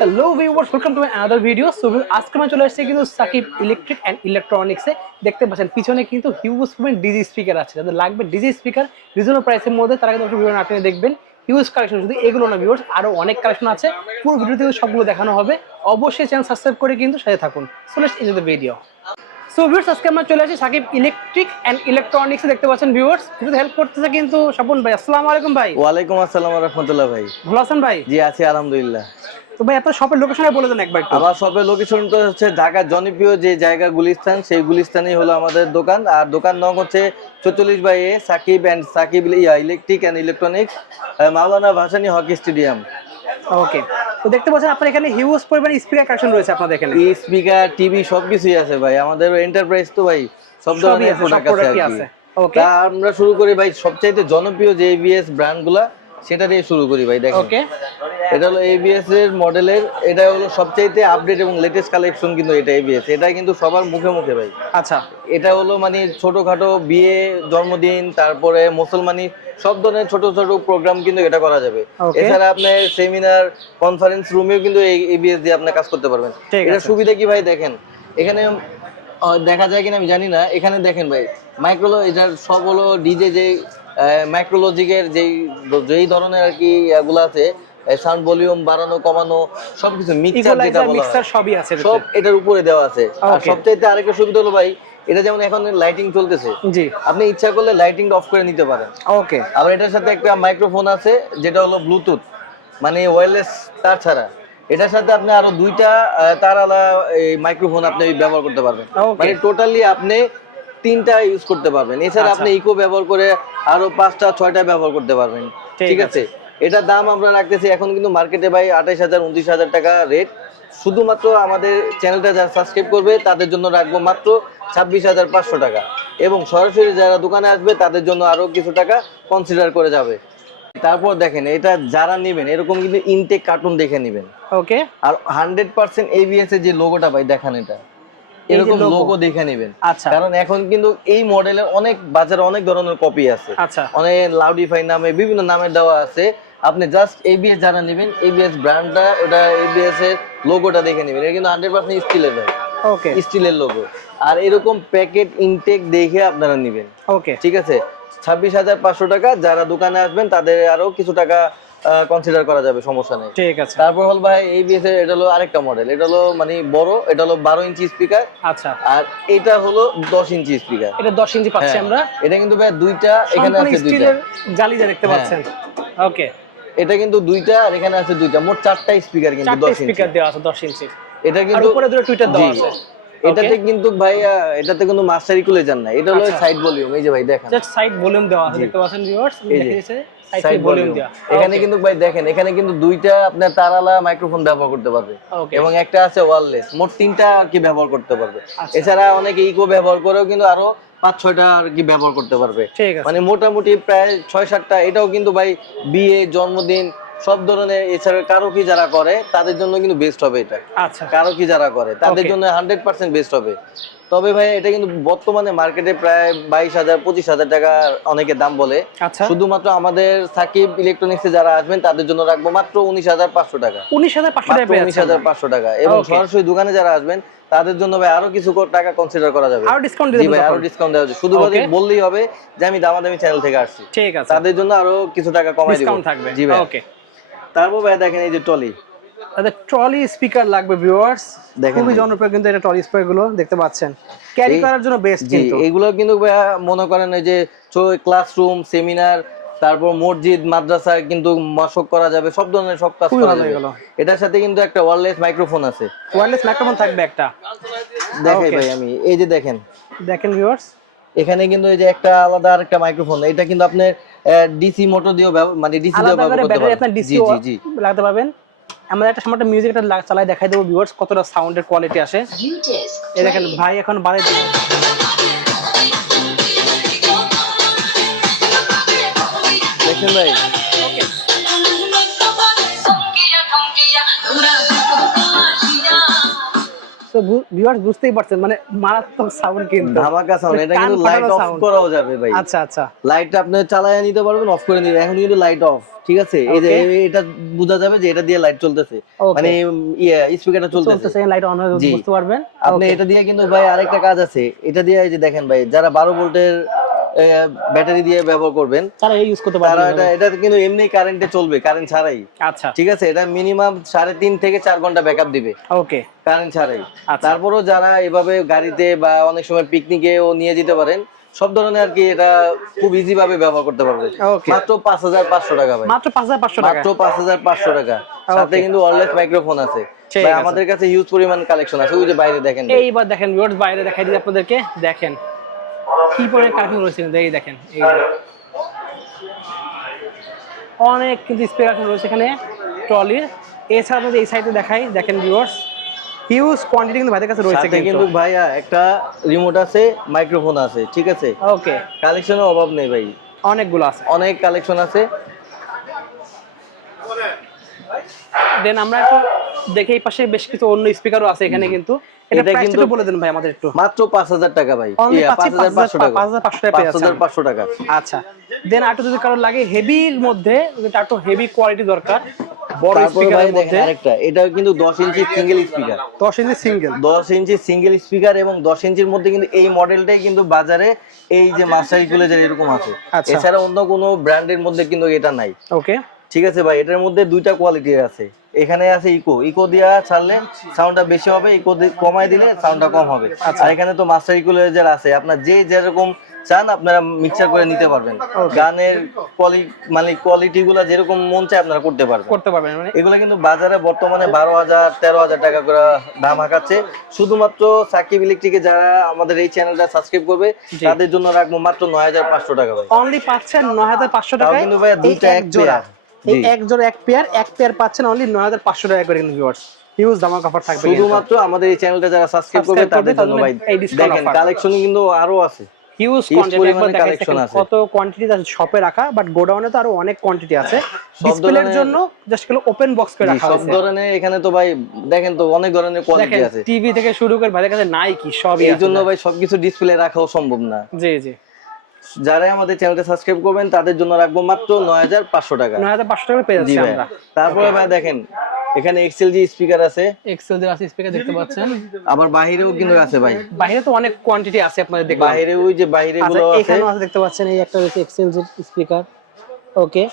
Hello viewers, welcome to another video. So আজকে আমরা চলে আসছি কিন্তু সাকিব ইলেকট্রিক অ্যান্ড ইলেকট্রনিক্সে। দেখতে পাচ্ছেন পিছনে কিন্তু হিউজ পরিমাণ ডিজি স্পিকার আছে। যাদের লাগবে ডিজি স্পিকার রিজনেবল প্রাইসের মধ্যে, তারা কিন্তু ভিডিও আপনি দেখবেন। হিউজ কালেকশন, শুধু এগুলো না ভিউয়ার্স, আরও অনেক কালেকশন আছে। পুরো ভিডিওতে সবগুলো দেখানো হবে। অবশ্যই চ্যানেল সাবস্ক্রাইব করে কিন্তু সাথে থাকুন। So let's enjoy the video. So viewers, আজকে আমরা চলে আসি সাকিব ইলেকট্রিক অ্যান্ড ইলেকট্রনিক্সে। দেখতে পাচ্ছেন ভিউয়ার্স, ভিডিওতে হেল্প করতেছে কিন্তু স্বপন ভাই। আসসালামু আলাইকুম ভাই। ওয়ালাইকুম আসসালাম ওয়া রাহমাতুল্লাহ। ভাই ভালো আছেন ভাই? জি আছি আলহামদুলিল্লাহ। তো ভাই আপনার শপের লোকেশনটা বলে দেন একবার একটু। আমার শপের লোকেশনটা হচ্ছে ঢাকার জনপ্রিয় যে জায়গা গুলিস্তান, সেই গুলিস্তানই হলো আমাদের দোকান। আর দোকান নং হচ্ছে 44/A Sakib and Sakib electric and electronics, Maulana Bhasani hockey stadium. Okay, তো দেখতে পাচ্ছেন আপনার এখানে হিউজ পরিমাণ স্পিকার কালেকশন রয়েছে আপনাদের এখানে। স্পিকার, টিভি সবকিছুই আছে ভাই। আমাদের এন্টারপ্রাইজ তো ভাই সব ধরনের প্রোডাক্ট আছে আর কি। ওকে, তা আমরা শুরু করি ভাই সবচাইতে জনপ্রিয় যে এবিএস ব্র্যান্ডগুলা, সেটা দিয়ে শুরু করি ভাই। দেখেন ওকে, এটা হলো এবিএস এর মডেলের, এটা হলো সবচাইতে আপডেট এবং লেটেস্ট কালেকশন। কিন্তু এটা এবিএস, এটা কিন্তু সবার মুখে মুখে ভাই। আচ্ছা, এটা হলো মানে ছোটখাটো বিয়ে, জন্মদিন, তারপরে মুসলমানি সব ধরনের ছোট ছোট প্রোগ্রাম কিন্তু এটা করা যাবে। এছাড়া আপনি সেমিনার, কনফারেন্স রুমেও কিন্তু এই এবিএস দিয়ে আপনি কাজ করতে পারবেন। এটা সুবিধা কি ভাই দেখেন, এখানে দেখা যায় কিনা আমি জানি না, এখানে দেখেন ভাই মাইক্রোলো, এটার সব হলো ডিজে যে মাইক্রোলজিকের যেই ধরনের আর কি এগুলো আছে, সাউন্ড ভলিউম বাড়ানো কমানো সবকিছু, মিক্সার যেটা বলা হয় সবই আছে, সব এটার উপরে দেওয়া আছে। আর সবচাইতে আরেকটা সুবিধা হলো ভাই, এটা যেমন এখন লাইটিং চলতেছে, জি, আপনি ইচ্ছা করলে লাইটিং অফ করে নিতে পারেন। ওকে, আবার এটার সাথে একটা মাইক্রোফোন আছে যেটা হলো ব্লুটুথ, মানে ওয়্যারলেস তার ছাড়া। এটার সাথে আপনি আরো দুইটা তারওয়ালা এই মাইক্রোফোন আপনি ব্যবহার করতে পারবেন। মানে টোটালি আপনি তিনটা ইউজ করতে পারবেন। এছাড়া আপনি ইকো ব্যবহার করে আরো 5টা 6টা ব্যবহার করতে পারবেন। ঠিক আছে, এটার দাম আমরা রাখতেছি এখন কিন্তু মার্কেটে ভাই 28,000 29,000 টাকা রেট। শুধুমাত্র আমাদের চ্যানেলটা যারা সাবস্ক্রাইব করবে তাদের জন্য রাখবো মাত্র 26,500 টাকা, এবং সরাসরি যারা দোকানে আসবে তাদের জন্য আরো কিছু টাকা কনসিডার করে যাবে। তারপর দেখেন, এটা যারা নেবেন এরকম কিন্তু ইনটেক কার্টুন দেখে নেবেন। ওকে, আর 100% এবিএস এর যে লোগোটা ভাই দেখান, এটা এরকম লোগো দেখে নেবেন। আচ্ছা, কারণ এখন কিন্তু এই মডেলের অনেক বাজারে অনেক ধরনের কপি আছে। আচ্ছা, অনেক লাউডিফাই নামে বিভিন্ন নামে দেওয়া আছে। আপনি জাস্ট এবিএস যারা নেবেন, এবিএস ব্র্যান্ডটা, ওটা এবিএস এর লোগোটা দেখে নেবেন। এটা কিন্তু 100% স্টিলের ভাই। ওকে, স্টিলের লোগো। আর এরকম প্যাকেট ইনটেক দেখে আপনারা নেবেন। ওকে, ঠিক আছে, 26,500 টাকা। যারা দোকানে আসবেন তাদের আরো কিছু টাকা কনসিডার করা যাবে, সমস্যা নেই। ঠিক আছে। তারপর হল ভাই এবিএস এর এটা হলো আরেকটা মডেল, এটা হলো মানে বড়, এটা হলো 12 ইঞ্চি স্পিকার। আচ্ছা, আর এটা হলো 10 ইঞ্চি স্পিকার। এটা 10 ইঞ্চি পাচ্ছি আমরা। এটা কিন্তু ভাই দুইটা, এখানে আছে দুইটা স্টিলের জালিটা দেখতে পাচ্ছেন। ওকে, এটা কিন্তু দুইটা, আর এখানে আছে দুইটা, মোট 4টা স্পিকার কিন্তু 10 ইঞ্চি স্পিকার দেওয়া আছে 10 ইঞ্চি। এটা আর কিন্তু উপরে দুটো টুইটার দেওয়া আছে। এটাতে কিন্তু ভাই এটাতে কিন্তু মাস্টার ইকুয়ালাইজার না, এটা হলো সাইড ভলিউম। এই যে ভাই দেখেন, জাস্ট সাইড ভলিউম দেওয়া আছে, দেখতে পাচ্ছেন ভিউয়ার্স, দেখিয়েছে সাইড ভলিউম দেওয়া। এখানে কিন্তু ভাই দেখেন, এখানে কিন্তু দুইটা আপনার তারওয়ালা মাইক্রোফোন ব্যবহার করতে পারবে, এবং একটা আছে ওয়্যারলেস। মোট 3টা আর কি ব্যবহার করতে পারবে। এছাড়া অনেকে ইকো ব্যবহার করেও কিন্তু আরো 5-6টা আর কি ব্যবহার করতে পারবে। মানে মোটামুটি প্রায় 6-7টা। এটাও কিন্তু ভাই বিয়ে, জন্মদিন সব ধরনের, এছাড়া কারোকি যারা করে তাদের জন্য কিন্তু বেস্ট হবে এটা। আচ্ছা, কারোকি যারা করে তাদের জন্য 100% বেস্ট হবে। তবে ভাই এটা কিন্তু বর্তমানে মার্কেটে প্রায় 22,000 25,000 টাকা অনেকে দাম বলে। শুধুমাত্র আমাদের সাকিব ইলেকট্রনিক্সে যারা আসবেন তাদের জন্য রাখবো মাত্র 19,500 টাকা। 19,500 টাকা। এবং সরাসরি দোকানে যারা আসবেন তাদের জন্য ভাই আরো কিছু টাকা কনসিডার করা যাবে। আরো ডিসকাউন্ট জি ভাই, আরো ডিসকাউন্ট দেওয়া যাবে। শুধু বললেই হবে যে আমি দামাদামি চ্যানেল থেকে আসছি, ঠিক আছে, তাদের জন্য আরো কিছু টাকা কমাই দিব। জি ভাই। ওকে, তারপর ভাই দেখেন এই যে টলি, ট্রলি স্পিকার লাগবে ভিউয়ার্স, খুবই জনপ্রিয় কিন্তু এটা ট্রলি স্পিকার গুলো দেখতে পাচ্ছেন, ক্যারি করার জন্য বেস্ট। কিন্তু এগুলো কিন্তু মনে করেন এই যে ক্লাসরুম, সেমিনার, তারপর মসজিদ, মাদ্রাসা কিন্তু মশক করা যাবে, সব ধরনের সব কাজ করা যাবে। এটার সাথে কিন্তু একটা ওয়্যারলেস মাইক্রোফোন আছে, ওয়্যারলেস মাইক্রোফোন থাকবে একটা। দেখাই ভাই আমি, এই যে দেখেন ভিউয়ার্স, এখানে কিন্তু এই যে একটা আলাদা আরেকটা মাইক্রোফোন, এটা কিন্তু আপনি ডিসি মোটর দিয়েও মানে ডিসি দিয়েও ব্যবহার করতে পারবেন। জি জি জি, লাগাতে পারবেন। আমরা একটা সময় মিউজিক একটা চালাই দেখাই দেবো ভিউয়ার্স কতটা সাউন্ডের কোয়ালিটি আসে। এই দেখেন ভাই এখন বাড়ি দেখেন ভাই। সো তো ভিউয়ার্স বুঝতেই পারছেন মানে মারাত্মক সাউন্ড কিন্তু, ধামাকা সাউন্ড। এটা কান কিন্তু লাইট ফাটানো অফ sound। করাও যাবে ভাই। আচ্ছা আচ্ছা, লাইটটা আপনি চালায় নিতে পারবেন, অফ করে নিতে। এখন কিন্তু লাইট অফ, ঠিক আছে? এই যে Okay. এটা বোঝা যাবে যে এটা দিয়ে লাইট চলতেছে, Okay. মানে স্পিকারটা চলতেছে। চলতেছে, লাইট অন হয়ে জি। বুঝতে পারবেন। আপনি Okay. এটা দিয়ে কিন্তু ভাই আরেকটা কাজ আছে, এটা দিয়ে এই যে দেখেন ভাই, যারা 12 ভোল্টের ব্যাটারি দিয়ে ব্যবহার করবেন তারা ইউজ করতে তারা পারবে। এটা কিন্তু এমনি কারেন্টে চলবে, কারেন্ট ছাড়াই, আচ্ছা, ঠিক আছে? এটা মিনিমাম 3.5 থেকে 4 ঘন্টা ব্যাকআপ দিবে ওকে। কারেন্ট ছাড়াই। আচ্ছা। তারপরও যারা এভাবে গাড়িতে বা অনেক সময় পিকনিকেও নিয়ে যেতে পারেন, সব ধরনের আর কি এটা খুব ইজি ভাবে ব্যবহার করতে পারবে। Okay. মাত্র 5500 টাকা ভাই, মাত্র 5500 টাকা। মাত্র 5500 টাকা। সাথে Okay. কিন্তু ওয়্যারলেস মাইক্রোফোন আছে ঠিক ভাই, আছে। আমাদের কাছে হিউজ পরিমাণ কালেকশন আছে। ওই যে বাইরে দেখেন ভাই। এইবার দেখেন ভিউয়ার্স, বাইরে দেখাই দিই আপনাদেরকে, দেখেন কি পরিমাণ কালেকশন রয়েছে। এই দেখেন, এই যে অনেক কিন্তু স্পিকার রয়েছে এখানে ট্রলির। এছাড়া যদি এই সাইডে দেখাই, দেখেন ভিউয়ার্স হিউজ কোয়ান্টিটি কিন্তু ভাইদের কাছে রয়েছে সাথে কিন্তু ভাইয়া একটা রিমোট আছে, মাইক্রোফোন আছে, ঠিক আছে? ওকে, কালেকশনের অভাব নেই ভাই, অনেকগুলো আছে। অনেক কালেকশন আছে। দেন আমরা একটু দেখে এই পাশে বেশ কিছু অন্য স্পিকারও আছে এখানে কিন্তু। এটা এটা প্রাইসটা কিন্তু একটু বলে দেন ভাই আমাদের একটু। মাত্র 5000 টাকা ভাই। Only 5500 টাকা, 5500 টাকা পেয়ে যাচ্ছেন। 5500 টাকা। আচ্ছা, দেন আর যদি কারো লাগে হেভির মধ্যে, যেটা একটু হেভি কোয়ালিটি দরকার, বড় তারপরে ভাই স্পিকারের দেখেন মধ্যে, আরেকটা, এটা কিন্তু 10 ইঞ্চি সিঙ্গেল স্পিকার, 10 ইঞ্চি সিঙ্গেল, 10 ইঞ্চি সিঙ্গেল স্পিকার। এবং 10 ইঞ্চির মধ্যে কিন্তু এই মডেলটাই কিন্তু বাজারে এই যে মাস্টার ইকুয়ালাইজার এরকম আছে। আচ্ছা। এছাড়া অন্য কোনো ব্র্যান্ডের মধ্যে কিন্তু এটা নাই। ওকে, ঠিক আছে ভাই, এটার মধ্যে দুইটা কোয়ালিটি আছে। এখানে আছে ইকো দিয়া ছাড়লে সাউন্ডটা বেশি হবে, ইকো কমায় দিলে সাউন্ডটা কম হবে। আর এখানে তো মাস্টার ইকুয়ালাইজার আছে, আপনার যে যেরকম চান আপনারা মিক্সচার করে নিতে পারবেন। গানের মানে কোয়ালিটি গুলা যেরকম মন চায় আপনারা করতে পারবেন। মানে এগুলা কিন্তু বাজারে বর্তমানে 12,000 13,000 টাকা করে দাম হাঁকাচ্ছে। শুধুমাত্র সাকিব ইলেকট্রিকে যারা আমাদের এই চ্যানেলটা সাবস্ক্রাইব করবে তাদের জন্য রাখবো মাত্র 9500 টাকা ভাই। অনলি পাচ্ছেন 9500 তাও টাকায় কিন্তু ভাই দুইটা এক জোড়া, এই এক জোড়া এক পেয়ার পাচ্ছেন অনলি 9500 টাকা করে কিন্তু ভিউয়ার্স। হিউজ দামাক অফার থাকবে শুধুমাত্র আমাদের এই চ্যানেলটা যারা সাবস্ক্রাইব করবে তাদের জন্য ভাই। দেখেন কালেকশন কিন্তু আরো আছে, হিউজ কোয়ান্টিটি, একবার কালেকশন আছে। কত কোয়ান্টিটি আছে শপে রাখা, বাট গোডাউনে তো আরো অনেক কোয়ান্টিটি আছে। ডিসপ্লের জন্য জাস্ট গুলো ওপেন বক্স করে রাখা সব আছে। ধরনের এখানে তো ভাই দেখেন তো অনেক ধরনের কোয়ালিটি আছে। টিভি থেকে শুরু করে ভাইয়ের কাছে নাই কি সবই আছে। এই জন্য ভাই সবকিছু ডিসপ্লে রাখাও সম্ভব না। জি জি, যারা আমাদের চ্যানেলটা সাবস্ক্রাইব করবেন তাদের জন্য রাখবো মাত্র 9500 টাকা। 9500 টাকা পেয়ে যাচ্ছি আমরা। তারপরে ভাই দেখেন এখানে এক্সএলজি স্পিকার আছে, এক্সেল যে আছে স্পিকার দেখতে পাচ্ছেন। আবার বাইরেও কিন্তু আছে ভাই, বাইরে তো অনেক কোয়ান্টিটি আছে আপনাদের দেখলাম। বাইরে ওই যে বাইরে গুলো আছে, এখানেও আছে দেখতে পাচ্ছেন। এই একটা রয়েছে এক্সেল যে স্পিকার। ওকে,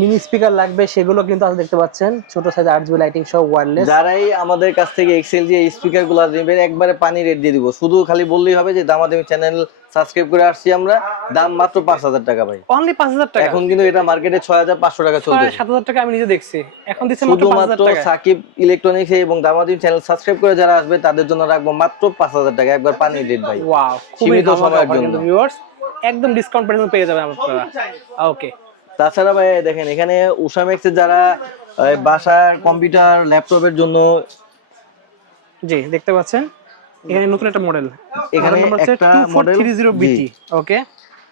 মিনি স্পিকার লাগবে সেগুলো কিন্তু আছে দেখতে পাচ্ছেন, ছোট সাইজ আরজিবি লাইটিং সহ ওয়্যারলেস। যারাই আমাদের কাছ থেকে এক্সএলজি এই স্পিকার গুলো নেবেন একবারে পানি রেট দিয়ে দিব। শুধু খালি বললেই হবে যে দামাদামি চ্যানেল সাবস্ক্রাইব করে আসছি আমরা, দাম মাত্র 5000 টাকা ভাই। অনলি 5000 টাকা। এখন কিন্তু এটা মার্কেটে 6500 টাকা চলছে। 7000 টাকা আমি নিজে দেখছি, এখন দিচ্ছে মাত্র 5000 শুধুমাত্র টাকা। সাকিব ইলেকট্রনিক্স এবং দামাদামি চ্যানেল সাবস্ক্রাইব করে যারা আসবে তাদের জন্য রাখবো মাত্র 5000 টাকা, একবার পানি রেট ভাই। ওয়াও, খুবই সীমিত সময়ের জন্য কিন্তু ভিউয়ার্স একদম ডিসকাউন্ট প্রাইসে পেয়ে যাবেন আপনারা। ওকে, তাছাড়া ভাই দেখেন এখানে উষা ম্যাক্সের যারা বাসার কম্পিউটার ল্যাপটপের জন্য, জি দেখতে পাচ্ছেন এখানে নতুন একটা মডেল, এখানে একটা মডেল 2430BT। ওকে,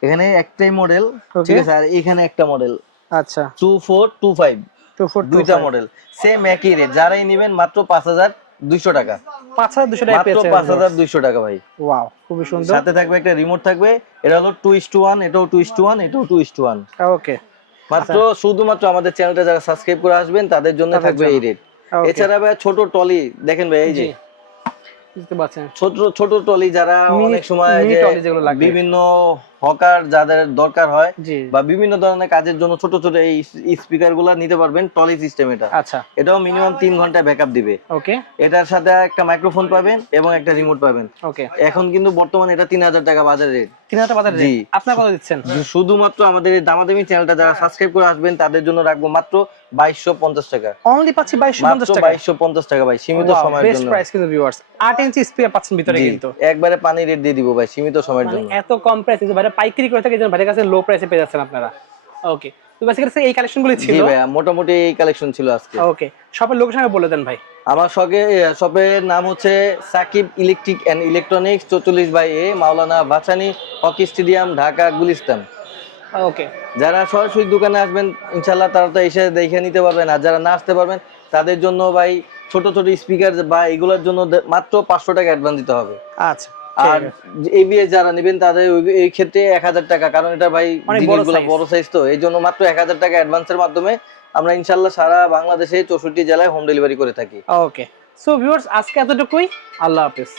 এখানে একটাই মডেল, ঠিক আছে? আর এখানে একটা মডেল, আচ্ছা 2425, 2425 দুইটা মডেল সেম একই রেট। যারাই নেবেন মাত্র 5200 টাকা, 5200 টাকা মাত্র পেয়েছেন। 5200 টাকা ভাই। ওয়াও, খুবই সুন্দর। সাথে থাকবে একটা রিমোট থাকবে, এটা হলো 2:1, এটাও 2:1, এটাও 2:1। ওকে, মাত্র শুধুমাত্র আমাদের চ্যানেলটা যারা সাবস্ক্রাইব করে আসবেন তাদের জন্য থাকবে এই রেট। Okay. এছাড়া ভাই ছোট টলি দেখেন ভাই, এই যে বুঝতে পারছেন ছোট ছোট টলি যারা অনেক সময় mini যে টলি যেগুলো লাগবে। বিভিন্ন হকার যাদের দরকার হয় জি, বা বিভিন্ন ধরনের কাজের জন্য ছোট ছোট এই স্পিকার গুলা নিতে পারবেন। টলি সিস্টেম এটা, আচ্ছা এটাও মিনিমাম 3 ঘন্টা ব্যাকআপ দিবে। ওকে এটার সাথে একটা মাইক্রোফোন পাবেন এবং একটা রিমোট পাবেন। ওকে, এখন কিন্তু বর্তমানে এটা 3000 টাকা বাজার রেট। 3000 টাকা বাজার জি। রেট। আপনারা কত দিচ্ছেন? শুধুমাত্র আমাদের এই দামাদামি চ্যানেলটা যারা সাবস্ক্রাইব করে আসবেন তাদের জন্য রাখবো মাত্র 2250 টাকা। অনলি পাচ্ছি 2250 মাত্র টাকা। 2250 টাকা ভাই, সীমিত সময়ের বেস্ট জন্য। প্রাইস কিন্তু ভিউয়ার্স। 8 ইঞ্চি স্পিকার পাচ্ছেন ভিতরে জি, কিন্তু। একবারে পানি রেট দিয়ে দিব ভাই, সীমিত সময়ের মানে জন্য। এত কম প্রাইসে যে ভাইরা পাইকারি করে থাকে, এই জন্য ভাইয়ের কাছে লো প্রাইসে পেয়ে যাচ্ছেন আপনারা। ওকে, তো বেসিক্যালি এই কালেকশনগুলো জি ছিল। ভাই, মোটামুটি এই কালেকশন ছিল আজকে। ওকে, শপের লোকেশন বলে দেন ভাই। আমার শপের নাম হচ্ছে Sakib electric and electronics, 44/A, Maulana Bhasani hockey stadium, Dhaka Gulistan. Okay, যারা সরাসরি দোকানে আসবেন ইনশাআল্লাহ তারা তো এসে দেখে নিতে পারবেন, আর যারা না আসতে পারবেন তাদের জন্য ভাই ছোট ছোট স্পিকার বা এগুলোর জন্য মাত্র 500 টাকা অ্যাডভান্স দিতে হবে। আচ্ছা, আর এবিএস যারা নেবেন তাদের এই ক্ষেত্রে 1000 টাকা, কারণ এটা ভাই জিনিসগুলো বড় সাইজ, তো এই জন্য মাত্র 1000 টাকা অ্যাডভান্সের মাধ্যমে আমরা ইনশাল্লাহ সারা বাংলাদেশে 64 জেলায় হোম ডেলিভারি করে থাকি। ওকে, সো ভিউয়ার্স আজকে এতটুকুই, আল্লাহ হাফেজ।